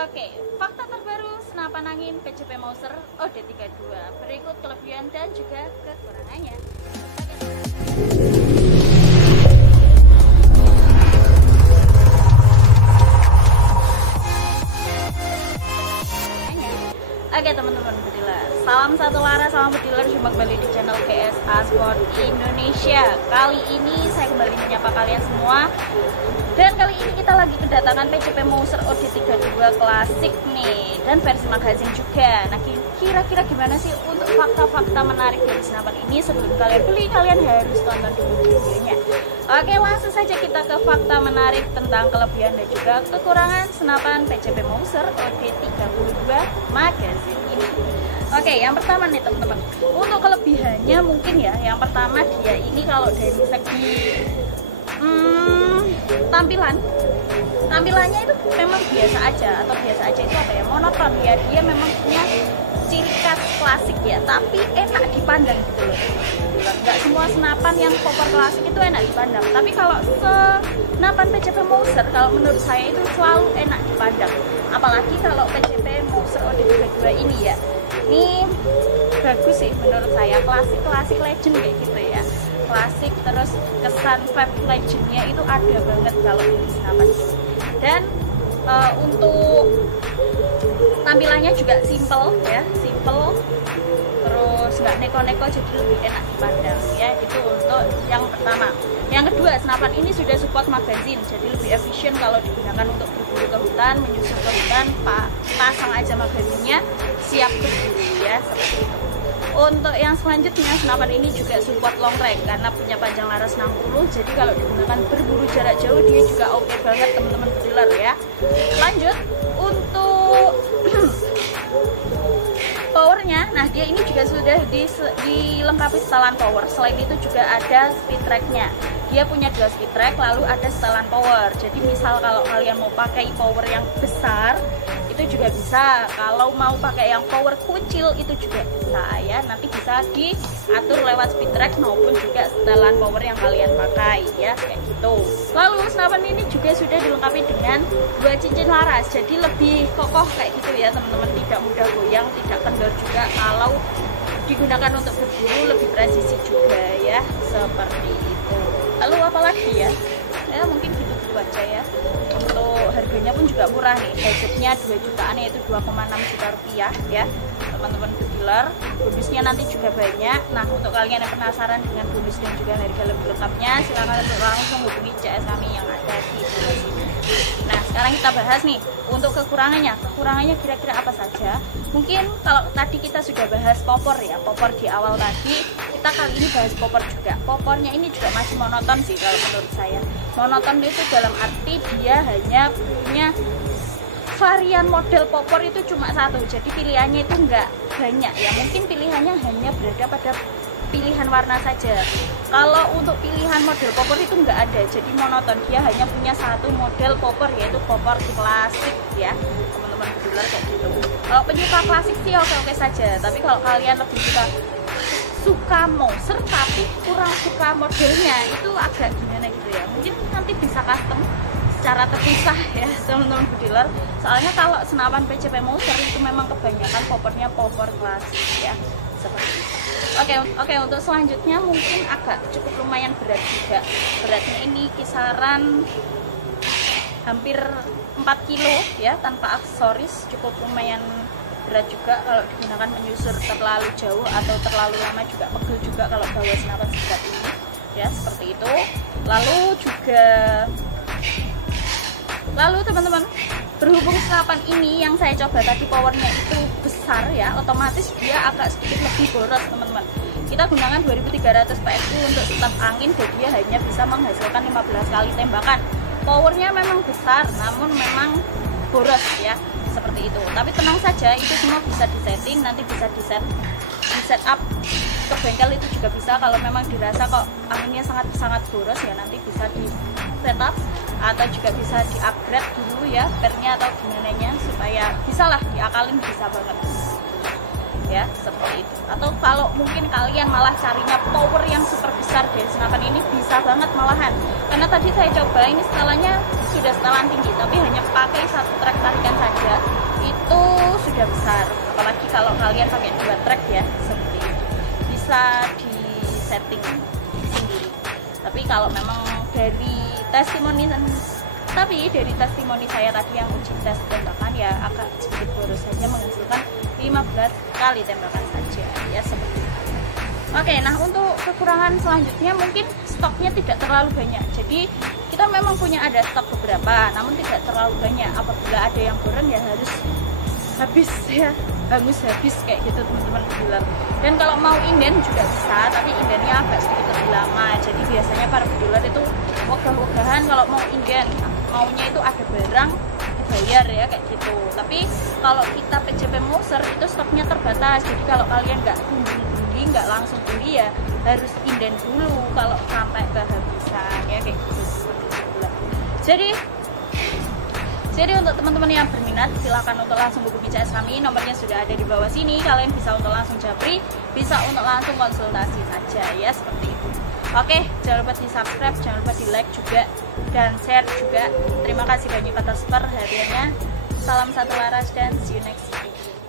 Oke, fakta terbaru senapan angin PCP Mauser OD32. Berikut kelebihan dan juga kekurangannya. Oke teman-teman bediler, salam satu lara, salam bediler, jumpa kembali di channel GSA Sport Indonesia. Kali ini saya kembali menyapa kalian semua. Dan kali ini kita lagi kedatangan PCP Mauser OD32 klasik nih, dan versi magazin juga. Nah kira-kira gimana sih untuk fakta-fakta menarik dari senapan ini? Sebelum kalian beli, kalian harus tonton dulu videonya. Oke, langsung saja kita ke fakta menarik tentang kelebihan dan juga kekurangan senapan PCP Mauser OD32 magazin ini. Oke, yang pertama nih teman-teman, untuk kelebihannya mungkin ya, yang pertama dia ini kalau dari segi tampilannya itu memang biasa aja, atau biasa aja itu apa ya, monoton ya. Dia memang punya ciri khas klasik ya, tapi enak dipandang gitu loh. Nggak semua senapan yang popor klasik itu enak dipandang, tapi kalau senapan PCP Mauser kalau menurut saya itu selalu enak dipandang. Apalagi kalau PCP Mauser OD32 ini ya, ini bagus sih menurut saya, klasik legend kayak gitu ya. Klasik, terus kesan vibe legendnya itu ada banget kalau di senapan ini. Dan untuk tampilannya juga simple ya, terus nggak neko-neko, jadi lebih enak dipandang ya. Itu untuk yang pertama. Yang kedua, senapan ini sudah support magazin, jadi lebih efisien kalau digunakan untuk berburu ke hutan, menyusul ke hutan, pasang aja magazinnya, siap berburu ya, seperti itu. Untuk yang selanjutnya, senapan ini juga support long range karena punya panjang laras 60, jadi kalau digunakan berburu jarak jauh dia juga oke banget teman-teman bediler ya. Lanjut untuk powernya, nah dia ini juga sudah dilengkapi setelan power. Selain itu juga ada speed tracknya. Dia punya 2 speed track, lalu ada setelan power. Jadi misal kalau kalian mau pakai power yang besar, itu juga bisa. Kalau mau pakai yang power kecil, itu juga bisa ya. Nanti bisa diatur lewat speed track maupun juga setelan power yang kalian pakai ya, kayak gitu. Lalu senapan ini juga sudah dilengkapi dengan 2 cincin laras, jadi lebih kokoh kayak gitu ya teman-teman, tidak mudah goyang, tidak kendor juga. Kalau digunakan untuk berburu lebih presisi juga ya, seperti itu. Lalu apalagi ya, mungkin gitu aja ya. Untuk harganya pun juga murah nih, budgetnya 2 jutaan, yaitu 2,6 juta rupiah ya teman-teman bediler. Bonusnya nanti juga banyak. Nah untuk kalian yang penasaran dengan bonus dan juga harga lebih lengkapnya, silahkan untuk langsung hubungi CS kami yang ada di bawah sini. Nah sekarang kita bahas nih untuk kekurangannya kira-kira apa saja. Mungkin kalau tadi kita sudah bahas popor ya, popor di awal tadi, kita kali ini bahas popor juga. Popornya ini juga masih monoton sih kalau menurut saya. Monoton itu dalam arti dia hanya punya varian model popor itu cuma 1, jadi pilihannya itu enggak banyak ya. Mungkin pilihannya hanya berada pada pilihan warna saja. Kalau untuk pilihan model popor itu enggak ada, jadi monoton. Dia hanya punya 1 model popor, yaitu popor klasik ya teman-teman bediler, kayak gitu. Kalau penyuka klasik sih oke-oke saja, tapi kalau kalian lebih suka Mauser tapi kurang suka modelnya, itu agak gimana gitu ya, mungkin nanti bisa custom secara terpisah ya teman-teman bediler. Soalnya kalau senapan PCP Mauser itu memang kebanyakan popornya popor klasik ya, seperti itu. Oke, untuk selanjutnya mungkin agak cukup lumayan berat juga. Beratnya ini kisaran hampir 4 kilo ya, tanpa aksesoris, cukup lumayan berat juga kalau digunakan menyusur terlalu jauh atau terlalu lama, juga pegel juga kalau bawa senapan seberat ini ya, seperti itu. Lalu teman-teman, berhubung senapan ini yang saya coba tadi powernya itu besar ya, otomatis dia agak sedikit lebih boros teman-teman. Kita gunakan 2300 PSI untuk stop angin, dan dia hanya bisa menghasilkan 15 kali tembakan. Powernya memang besar, namun memang boros ya, seperti itu. Tapi tenang saja, itu semua bisa disetting, nanti bisa di set up ke bengkel itu juga bisa. Kalau memang dirasa kok anginnya sangat boros ya, nanti bisa di setup atau juga bisa di upgrade dulu ya pernya atau gimana nya, supaya bisalah diakalin, bisa banget ya, seperti itu. Atau kalau mungkin kalian malah carinya power yang super besar dari senapan ini, bisa banget malahan, karena tadi saya coba ini setelannya sudah setelan tinggi, tapi hanya pakai 1 trek tarikan saja kalian pakai 2 track ya, seperti itu bisa di setting sendiri. Tapi kalau memang dari testimoni saya tadi yang uji tes tembakan ya agak sedikit boros saja, menghasilkan 15 kali tembakan saja ya, seperti itu. Oke, nah untuk kekurangan selanjutnya mungkin stoknya tidak terlalu banyak. Jadi kita memang punya ada stok beberapa, namun tidak terlalu banyak. Apabila ada yang kurang ya harus habis ya, hangus habis kayak gitu teman-teman pedular. Dan kalau mau inden juga bisa, tapi indennya agak sedikit lebih lama. Jadi biasanya para pedular itu wogah-wogahan kalau mau inden, maunya itu ada barang dibayar ya kayak gitu. Tapi kalau kita PJP Mouser itu stoknya terbatas. Jadi kalau kalian nggak langsung beli ya harus inden dulu kalau sampai kehabisan ya kayak gitu. Jadi untuk teman-teman yang berminat silahkan untuk langsung hubungi CS kami, nomornya sudah ada di bawah sini. Kalian bisa untuk langsung japri, bisa untuk langsung konsultasi saja ya, seperti itu. Oke, jangan lupa di subscribe, jangan lupa di like juga dan share juga. Terima kasih banyak atas perhatiannya. Salam satu laras dan see you next video.